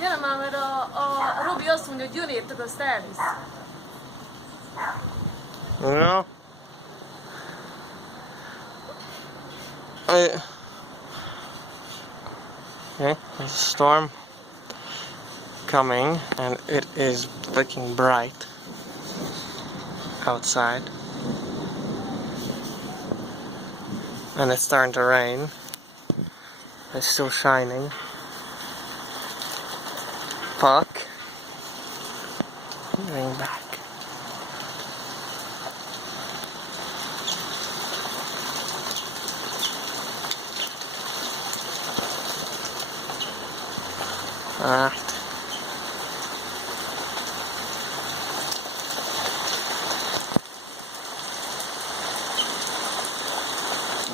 Gyere már, mert a Robi azt mondja, hogy jön érted, azt elvisz. Ja. Okay, there's a storm coming and it is looking bright outside. And it's starting to rain. It's still shining. Puck. Going back. Alright.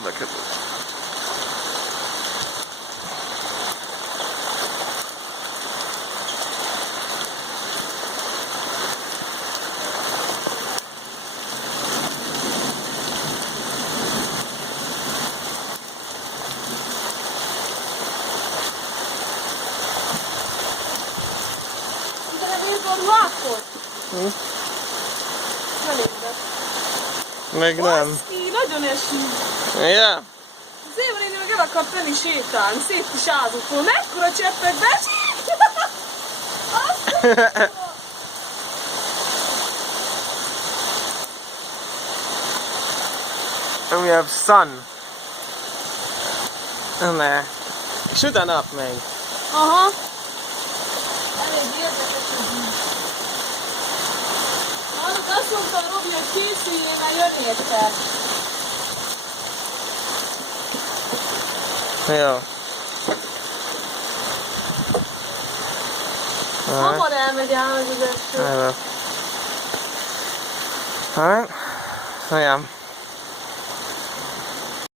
Look at this. Hm? Még nem. Baszki, nagyon esik. Ja. Az Éva néni meg el akart venni sétálni, szép kis ázokról. Mekkora cseppek be? And we have sun in there. Shoot up, még. Aha. Elég érdekes ez így. Azt mondta a Robi, hogy készüljél, mert jön érted. Jó. Hamar elmegy ám ez az eső. Alright. So yeah.